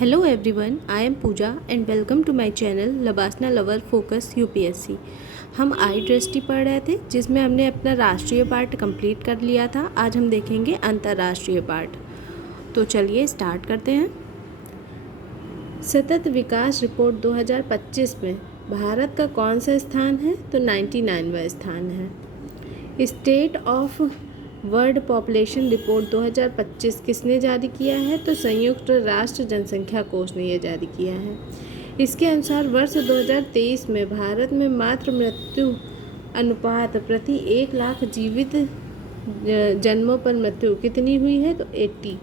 Hello everyone, I am Pooja and welcome to my channel LBSNAA lover focus UPSC. हम आई दृष्टि पढ़ रहे थे जिसमें हमने अपना राष्ट्रीय पार्ट कंप्लीट कर लिया था। आज हम देखेंगे अंतर्राष्ट्रीय पार्ट। तो चलिए स्टार्ट करते हैं। सतत विकास रिपोर्ट 2025 में भारत का कौन सा स्थान है? तो 99वां स्थान है। State of world population report 2025 किसने जारी किया है? तो संयुक्त राष्ट्र जनसंख्या कोष ने यह जारी किया है। इसके अनुसार वर्ष 2023 में भारत में मातृ मृत्यु अनुपात प्रति 1 लाख जीवित जन्मों पर मृत्यु कितनी हुई है? तो 80।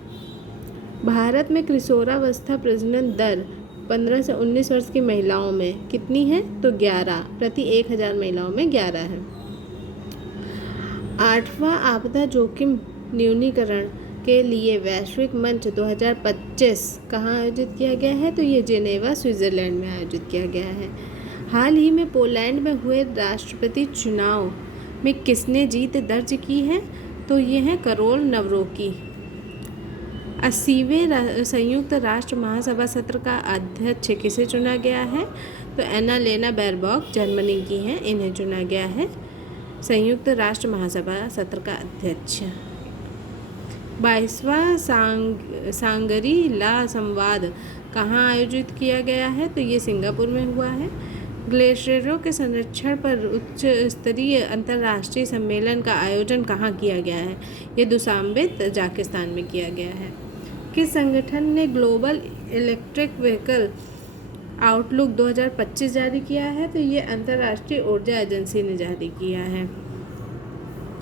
भारत में किशोरावस्था प्रजनन दर 15 से 19 वर्ष की महिलाओं में कितनी है? तो 11 प्रति 1000 महिलाओं में 11 है। 8वां आपदा जोखिम न्यूनीकरण के लिए वैश्विक मंच 2025 कहाँ आयोजित किया गया है? तो ये जेनेवा स्विट्ज़रलैंड में आयोजित किया गया है। हाल ही में पोलैंड में हुए राष्ट्रपति चुनाव में किसने जीत दर्ज की है? तो ये है करोल नवरोकी। 80वें संयुक्त राष्ट्र महासभा सत्र का अध्यक्ष किसे चुना गया है? तो एनालेना बेरबॉक जर्मनी की हैं, इन्हें चुना गया है संयुक्त राष्ट्र महासभा सत्र का अध्यक्ष। 22वां सांगरी ला संवाद कहाँ आयोजित किया गया है? तो ये सिंगापुर में हुआ है। ग्लेशियरों के संरक्षण पर उच्च स्तरीय अंतर्राष्ट्रीय सम्मेलन का आयोजन कहाँ किया गया है? ये दुशांबे तजाकिस्तान में किया गया है। किस संगठन ने ग्लोबल इलेक्ट्रिक व्हीकल आउटलुक 2025 जारी किया है? तो ये अंतर्राष्ट्रीय ऊर्जा एजेंसी ने जारी किया है।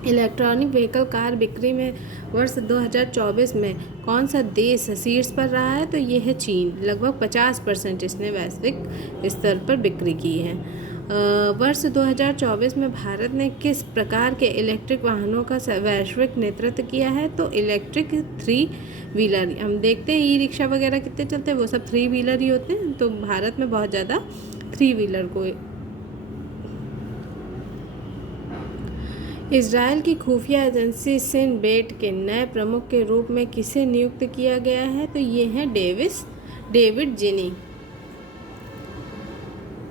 इलेक्ट्रॉनिक व्हीकल कार बिक्री में वर्ष 2024 में कौन सा देश शीर्ष पर रहा है? तो ये है चीन। लगभग 50% इसने वैश्विक स्तर पर बिक्री की है। वर्ष 2024 में भारत ने किस प्रकार के इलेक्ट्रिक वाहनों का वैश्विक नेतृत्व किया है? तो इलेक्ट्रिक 3 व्हीलर। हम देखते हैं ई रिक्शा वगैरह कितने चलते हैं, वो सब 3 व्हीलर ही होते हैं। तो भारत में बहुत ज़्यादा 3 व्हीलर को। इजराइल की खुफिया एजेंसी सिन बेट के नए प्रमुख के रूप में किसे नियुक्त किया गया है? तो ये हैं डेविड जिनी।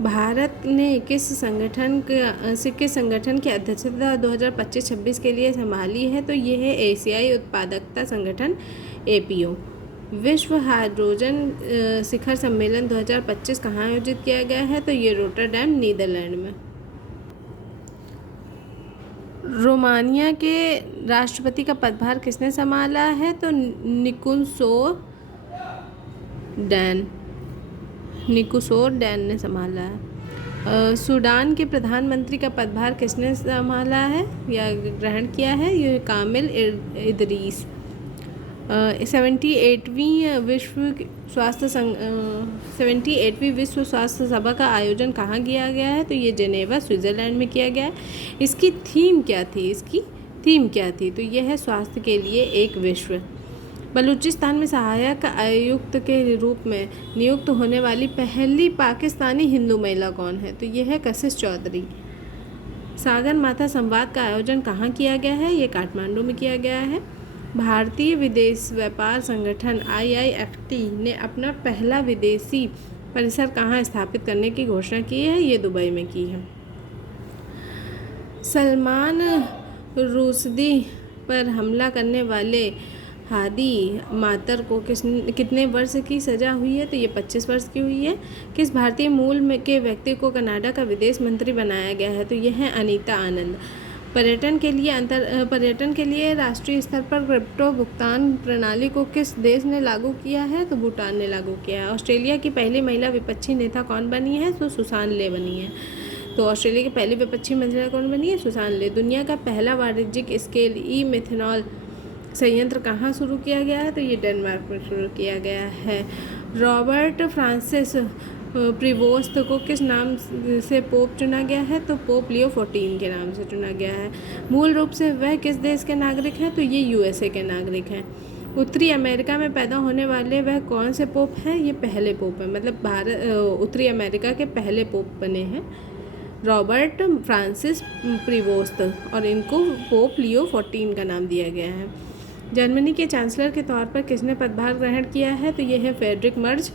भारत ने किस संगठन की अध्यक्षता 2025-26 के लिए संभाली है? तो ये है एशियाई उत्पादकता संगठन APO। विश्व हाइड्रोजन शिखर सम्मेलन 2025 कहाँ आयोजित किया गया है? तो ये रोटरडैम नीदरलैंड में। रोमानिया के राष्ट्रपति का पदभार किसने संभाला है? तो निकोसोर डैन ने संभाला है। सूडान के प्रधानमंत्री का पदभार किसने संभाला है या ग्रहण किया है? ये कामिल इदरीस। 78वीं विश्व स्वास्थ्य सभा का आयोजन कहाँ किया गया है? तो ये जेनेवा स्विट्ज़रलैंड में किया गया है। इसकी थीम क्या थी? तो यह है स्वास्थ्य के लिए एक विश्व। बलूचिस्तान में सहायक आयुक्त के रूप में नियुक्त होने वाली पहली पाकिस्तानी हिंदू महिला कौन है? तो यह है कशिश चौधरी। सागर माथा संवाद का आयोजन कहाँ किया गया है? ये काठमांडू में किया गया है। भारतीय विदेश व्यापार संगठन IIFT ने अपना पहला विदेशी परिसर कहाँ स्थापित करने की घोषणा की है? ये दुबई में की है। सलमान रुश्दी पर हमला करने वाले हादी मातर को कितने वर्ष की सज़ा हुई है? तो ये 25 वर्ष की हुई है। किस भारतीय मूल के व्यक्ति को कनाडा का विदेश मंत्री बनाया गया है? तो यह है अनीता आनंद। पर्यटन के लिए राष्ट्रीय स्तर पर क्रिप्टो भुगतान प्रणाली को किस देश ने लागू किया है? तो भूटान ने लागू किया है। ऑस्ट्रेलिया की पहली महिला विपक्षी नेता कौन बनी है? तो सुसान ले बनी है। तो ऑस्ट्रेलिया की पहली विपक्षी महिला कौन बनी है? सुसान ले। दुनिया का पहला वाणिज्यिक स्केल ई-मिथेनॉल संयंत्र कहाँ शुरू किया गया है? तो ये डेनमार्क में शुरू किया गया है। रॉबर्ट फ्रांसिस प्रीवोस्ट को किस नाम से पोप चुना गया है? तो पोप लियो 14 के नाम से चुना गया है। मूल रूप से वह किस देश के नागरिक हैं? तो ये USA के नागरिक हैं। उत्तरी अमेरिका में पैदा होने वाले वह कौन से पोप हैं? ये पहले पोप हैं, मतलब उत्तरी अमेरिका के पहले पोप बने हैं रॉबर्ट फ्रांसिस प्रीवोस्ट, और इनको पोप लियो 14 का नाम दिया गया है। जर्मनी के चांसलर के तौर पर किसने पदभार ग्रहण किया है? तो ये है फ्रेडरिक मर्ज।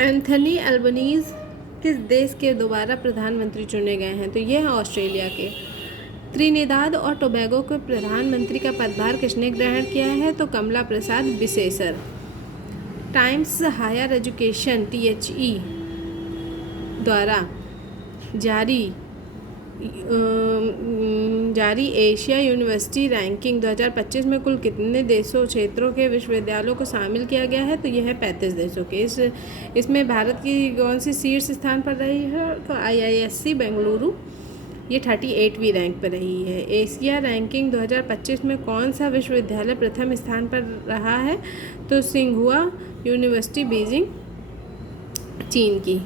एंथनी अल्बनीज किस देश के दोबारा प्रधानमंत्री चुने गए हैं? तो ये है ऑस्ट्रेलिया के। त्रिनिदाद और टोबैगो के प्रधानमंत्री का पदभार किसने ग्रहण किया है? तो Kamla Prasad Bissessar. Times Higher Education THE द्वारा जारी एशिया यूनिवर्सिटी रैंकिंग 2025 में कुल कितने देशों क्षेत्रों के विश्वविद्यालयों को शामिल किया गया है? तो यह है 35 देशों के। इसमें भारत की कौन सी शीर्ष स्थान पर रही है? तो IISc बेंगलुरु, ये 38वीं रैंक पर रही है। एशिया रैंकिंग 2025 में कौन सा विश्वविद्यालय प्रथम स्थान पर रहा है? तो सिंघुआ यूनिवर्सिटी बीजिंग, चीन की।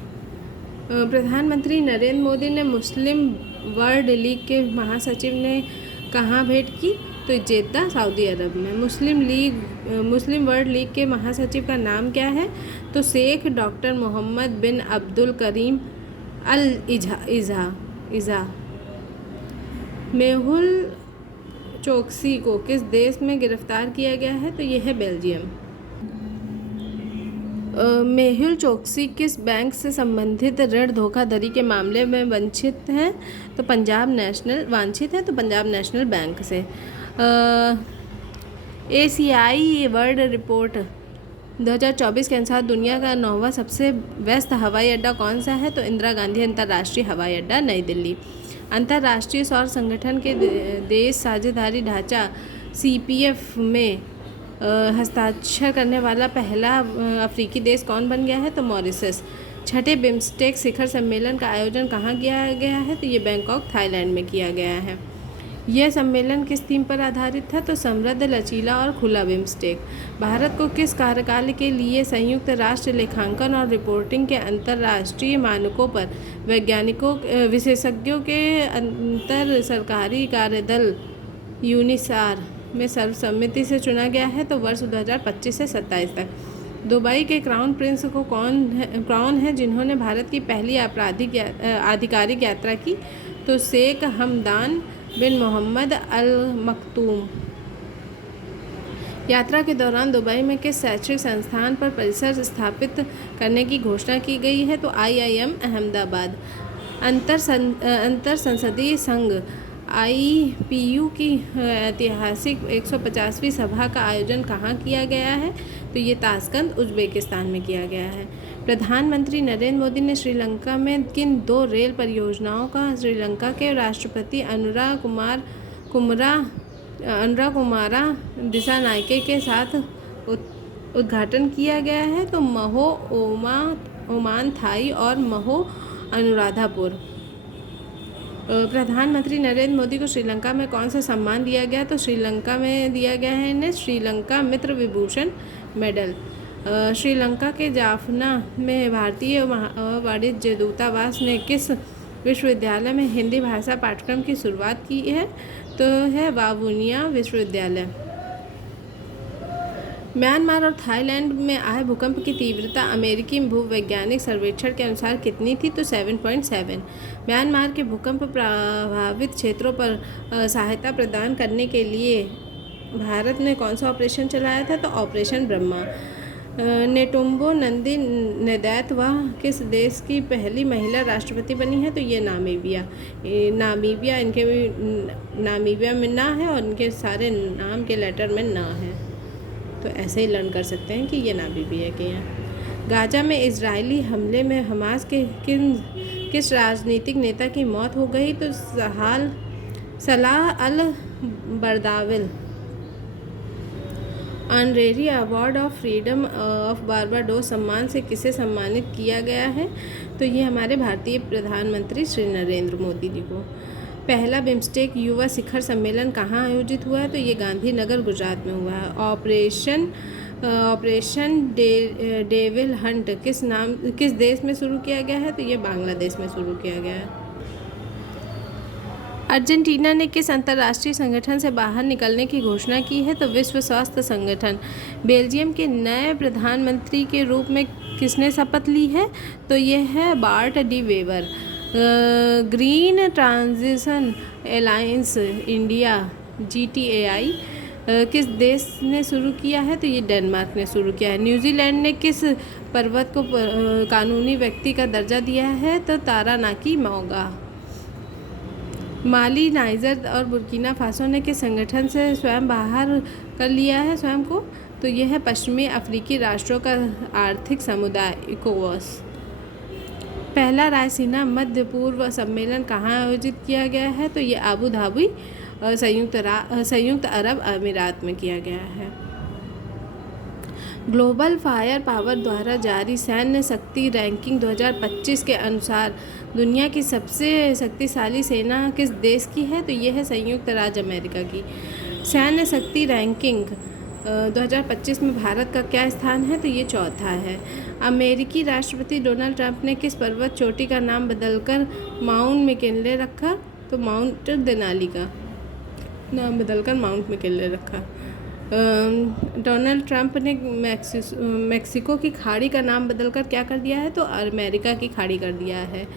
प्रधानमंत्री नरेंद्र मोदी ने मुस्लिम वर्ल्ड लीग के महासचिव ने कहाँ भेंट की? तो जेद्दा, सऊदी अरब में। मुस्लिम वर्ल्ड लीग के महासचिव का नाम क्या है? तो शेख डॉक्टर मोहम्मद बिन अब्दुल करीम अल इज़ा। मेहुल चोकसी को किस देश में गिरफ्तार किया गया है? तो यह है बेल्जियम। मेहुल चोकसी किस बैंक से संबंधित ऋण धोखाधड़ी के मामले में वांछित है? तो पंजाब नेशनल बैंक से। ACI वर्ल्ड रिपोर्ट 2024 के अनुसार दुनिया का 9वां सबसे व्यस्त हवाई अड्डा कौन सा है? तो इंदिरा गांधी अंतर्राष्ट्रीय हवाई अड्डा, नई दिल्ली। अंतर्राष्ट्रीय सौर संगठन के देश साझेदारी ढांचा CPF में हस्ताक्षर करने वाला पहला अफ्रीकी देश कौन बन गया है? तो मॉरिशस। छठे बिम्स्टेक शिखर सम्मेलन का आयोजन कहाँ किया गया है? तो ये बैंकॉक, थाईलैंड में किया गया है। यह सम्मेलन किस थीम पर आधारित था? तो समृद्ध, लचीला और खुला बिम्स्टेक। भारत को किस कार्यकाल के लिए संयुक्त राष्ट्र लेखांकन और रिपोर्टिंग के अंतर्राष्ट्रीय मानकों पर विशेषज्ञों के अंतर सरकारी कार्यदल यूनिसार में सर्वसम्मति से चुना गया है? तो वर्ष 2025 से 27 तक। दुबई के क्राउन प्रिंस को कौन है जिन्होंने भारत की पहली आधिकारिक यात्रा की? तो शेख हमदान बिन मोहम्मद अल मखतूम। यात्रा के दौरान दुबई में किस शैक्षिक संस्थान पर परिसर स्थापित करने की घोषणा की गई है? तो IIM अहमदाबाद। अंतर संसदीय संघ IPU की ऐतिहासिक 150वीं सभा का आयोजन कहाँ किया गया है? तो ये ताशकंद, उज्बेकिस्तान में किया गया है। प्रधानमंत्री नरेंद्र मोदी ने श्रीलंका में किन 2 रेल परियोजनाओं का श्रीलंका के राष्ट्रपति अनुरा कुमारा दिसानायके के साथ उद्घाटन किया गया है? तो महो ओमान थाई और महो अनुराधापुर। प्रधानमंत्री नरेंद्र मोदी को श्रीलंका में कौन सा सम्मान दिया गया? तो श्रीलंका में दिया गया है इन्हें श्रीलंका मित्र विभूषण मेडल। श्रीलंका के जाफना में भारतीय वाणिज्य दूतावास ने किस विश्वविद्यालय में हिंदी भाषा पाठ्यक्रम की शुरुआत की है? तो है वावुनिया विश्वविद्यालय। म्यांमार और थाईलैंड में आए भूकंप की तीव्रता अमेरिकी भूवैज्ञानिक सर्वेक्षण के अनुसार कितनी थी? तो 7.7। म्यांमार के भूकंप प्रभावित क्षेत्रों पर सहायता प्रदान करने के लिए भारत ने कौन सा ऑपरेशन चलाया था? तो ऑपरेशन ब्रह्मा। नेटुम्बो नंदी नेदैतवा किस देश की पहली महिला राष्ट्रपति बनी है? तो ये नामीबिया। इनके नामीबिया में ना है और इनके सारे नाम के लेटर में ना है, तो ऐसे ही लर्न कर सकते हैं कि ये नामीबिया के हैं। गाजा में इजरायली हमले में हमास के किस राजनीतिक नेता की मौत हो गई? तो Salah al Bardawil. Honorary award of freedom of Barbados सम्मान से किसे सम्मानित किया गया है? तो ये हमारे भारतीय प्रधानमंत्री श्री नरेंद्र मोदी जी को। पहला बिम्स्टेक युवा शिखर सम्मेलन कहाँ आयोजित हुआ है? तो ये गांधीनगर, गुजरात में हुआ है। ऑपरेशन डेविल हंट किस देश में शुरू किया गया है? तो ये बांग्लादेश में शुरू किया गया है। अर्जेंटीना ने किस अंतर्राष्ट्रीय संगठन से बाहर निकलने की घोषणा की है? तो विश्व स्वास्थ्य संगठन। बेल्जियम के नए प्रधानमंत्री के रूप में किसने शपथ ली है? तो यह है Bart De Wever. Green transition alliance India GTAI किस देश ने शुरू किया है? तो ये डेनमार्क ने शुरू किया है। न्यूजीलैंड ने किस पर्वत को कानूनी व्यक्ति का दर्जा दिया है? तो तारानाकी मौगा। माली, नाइजर और बुर्किना फासो ने किस संगठन से स्वयं बाहर कर लिया है स्वयं को? तो यह है पश्चिमी अफ्रीकी राष्ट्रों का आर्थिक समुदाय इकोवास। पहला रायसीना मध्य पूर्व सम्मेलन कहाँ आयोजित किया गया है? तो ये अबू धाबी संयुक्त अरब अमीरात में किया गया है। ग्लोबल फायर पावर द्वारा जारी सैन्य शक्ति रैंकिंग 2025 के अनुसार दुनिया की सबसे शक्तिशाली सेना किस देश की है? तो यह है संयुक्त राज्य अमेरिका की। सैन्य शक्ति रैंकिंग 2025 में भारत का क्या स्थान है? तो ये चौथा है। अमेरिकी राष्ट्रपति डोनाल्ड ट्रंप ने किस पर्वत चोटी का नाम बदलकर माउंट मैकिनले रखा? तो माउंट देनाली का नाम बदलकर माउंट मैकिनले रखा। डोनाल्ड ट्रंप ने मैक्सिको की खाड़ी का नाम बदलकर क्या कर दिया है? तो अमेरिका की खाड़ी कर दिया है।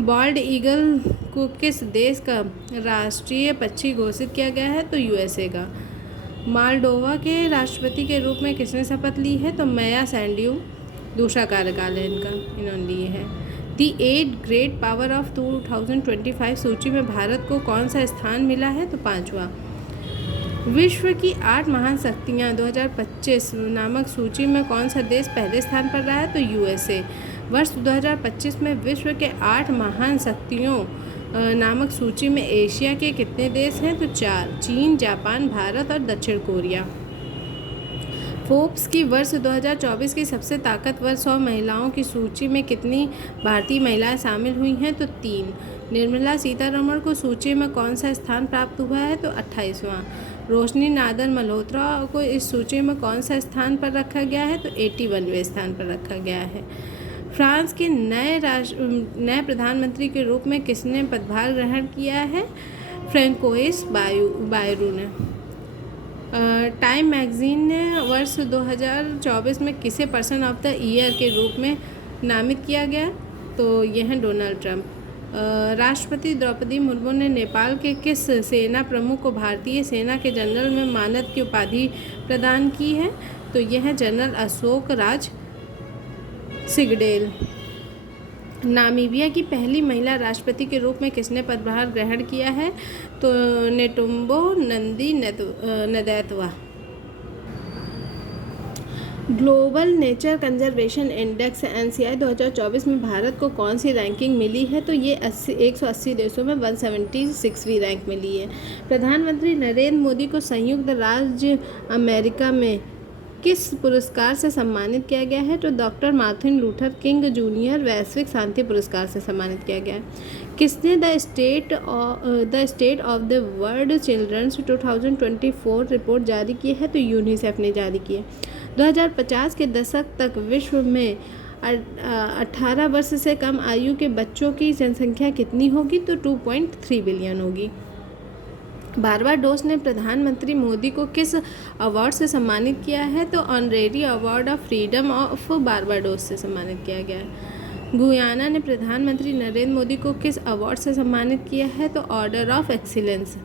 बॉल्ड ईगल को किस देश का राष्ट्रीय पक्षी घोषित किया गया है? तो USA का। मालडोवा के राष्ट्रपति के रूप में किसने शपथ ली है? तो माया सैंडियू, दूसरा कार्यकाल है इन्होंने लिए है। दी 8 ग्रेट पावर ऑफ 2025 सूची में भारत को कौन सा स्थान मिला है? तो 5वां। विश्व की 8 महान शक्तियाँ 2025 नामक सूची में कौन सा देश पहले स्थान पर रहा है? तो USA। वर्ष 2025 में विश्व के 8 महान शक्तियों नामक सूची में एशिया के कितने देश हैं? तो 4, चीन, जापान, भारत और दक्षिण कोरिया। फोर्ब्स की वर्ष 2024 की सबसे ताकतवर 100 महिलाओं की सूची में कितनी भारतीय महिलाएं शामिल हुई हैं? तो 3। निर्मला सीतारमण को सूची में कौन सा स्थान प्राप्त हुआ है? तो 28वां। रोशनी नादर मल्होत्रा को इस सूची में कौन सा स्थान पर रखा गया है? तो 81वें स्थान पर रखा गया है। फ्रांस के नए प्रधानमंत्री के रूप में किसने पदभार ग्रहण किया है? फ्रैंकोइस बायरू ने। टाइम मैगजीन ने वर्ष 2024 में किसे पर्सन ऑफ द ईयर के रूप में नामित किया गया? तो यह है डोनाल्ड ट्रंप। राष्ट्रपति द्रौपदी मुर्मू ने नेपाल के किस सेना प्रमुख को भारतीय सेना के जनरल में मानद की उपाधि प्रदान की है? तो यह है जनरल अशोक राज सिगडेल। नामीबिया की पहली महिला राष्ट्रपति के रूप में किसने पदभार ग्रहण किया है? तो Netumbo Nandi Ndaitwah. Global nature conservation index NCI 2024 में भारत को कौन सी रैंकिंग मिली है? तो ये 180 देशों में 176वीं रैंक मिली है। प्रधानमंत्री नरेंद्र मोदी को संयुक्त राज्य अमेरिका में किस पुरस्कार से सम्मानित किया गया है? तो doctor Martin Luther King junior वैश्विक शांति पुरस्कार से सम्मानित किया गया है। किसने the state of the world children's 2024 report जारी की है? तो यूनिसेफ ने जारी की है। 2050 के दशक तक विश्व में 18 वर्ष से कम आयु के बच्चों की जनसंख्या कितनी होगी? तो 2.3 बिलियन होगी। बारबाडोस ने प्रधानमंत्री मोदी को किस अवार्ड से सम्मानित किया है? तो honorary award of freedom of Barbados से सम्मानित किया गया है। गुयाना ने प्रधानमंत्री नरेंद्र मोदी को किस अवार्ड से सम्मानित किया है? तो ऑर्डर ऑफ एक्सीलेंस।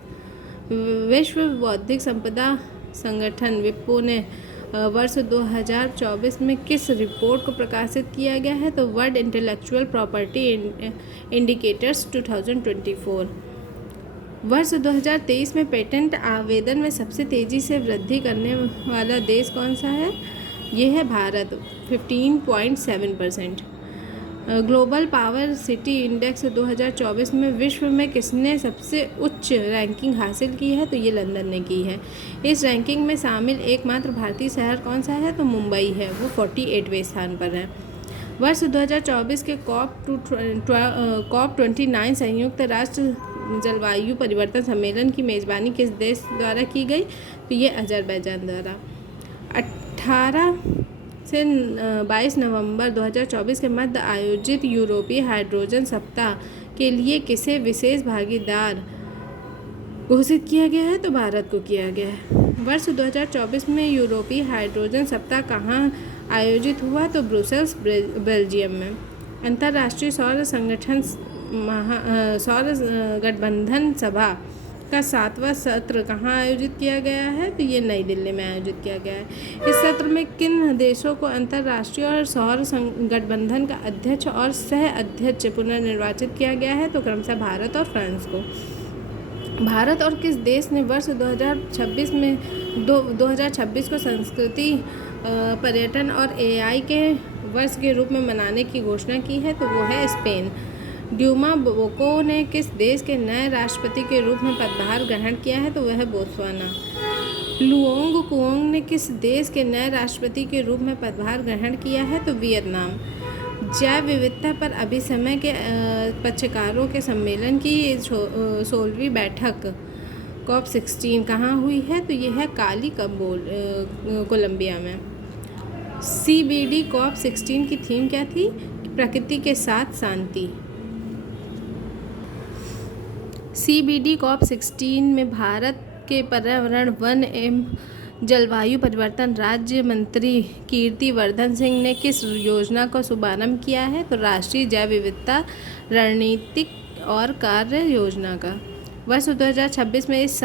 विश्व बौद्धिक संपदा संगठन विपो ने वर्ष 2024 में किस रिपोर्ट को प्रकाशित किया गया है? तो वर्ल्ड इंटेलेक्चुअल प्रॉपर्टी इंडिकेटर्स 2024। वर्ष 2023 में पेटेंट आवेदन में सबसे तेज़ी से वृद्धि करने वाला देश कौन सा है? यह है Bharat 15.7%। Global power city index 2024 में विश्व में किसने सबसे उच्च रैंकिंग हासिल की है? तो ये लंदन ने की है। इस रैंकिंग में शामिल एकमात्र भारतीय शहर कौन सा है? तो मुंबई है, वो 48वें स्थान पर है। वर्ष 2024 के COP29 संयुक्त राष्ट्र जलवायु परिवर्तन सम्मेलन की मेज़बानी किस देश द्वारा की गई? तो ये अजरबैजान द्वारा। 18 से 22 नवंबर 2024 के मध्य आयोजित यूरोपीय हाइड्रोजन सप्ताह के लिए किसे विशेष भागीदार घोषित किया गया है? तो भारत को किया गया है। वर्ष 2024 में यूरोपीय हाइड्रोजन सप्ताह कहाँ आयोजित हुआ? तो ब्रुसेल्स बेल्जियम में। अंतर्राष्ट्रीय सौर गठबंधन सभा का 7वां सत्र कहाँ आयोजित किया गया है? तो ये नई दिल्ली में आयोजित किया गया है। इस सत्र में किन देशों को अंतर्राष्ट्रीय और सौर गठबंधन का अध्यक्ष और सह अध्यक्ष पुनर्निर्वाचित किया गया है? तो क्रमशः भारत और फ्रांस को। भारत और किस देश ने वर्ष 2026 को संस्कृति, पर्यटन और एआई के वर्ष के रूप में मनाने की घोषणा की है? तो वो है स्पेन। ड्यूमा बोको ने किस देश के नए राष्ट्रपति के रूप में पदभार ग्रहण किया है? तो वह है बोत्सवाना। लुओंग कुओंग ने किस देश के नए राष्ट्रपति के रूप में पदभार ग्रहण किया है? तो वियतनाम। जैव विविधता पर अभिसमय के पक्षकारों के सम्मेलन की 16वीं बैठक COP16 कहाँ हुई है? तो यह है काली कोलंबिया में। CBD COP16 की थीम क्या थी? प्रकृति के साथ शांति। CBD COP16 में भारत के पर्यावरण, वन एवं जलवायु परिवर्तन राज्य मंत्री कीर्ति वर्धन सिंह ने किस योजना का शुभारंभ किया है? तो राष्ट्रीय जैव विविधता रणनीतिक और कार्य योजना का। वर्ष 2026 में इस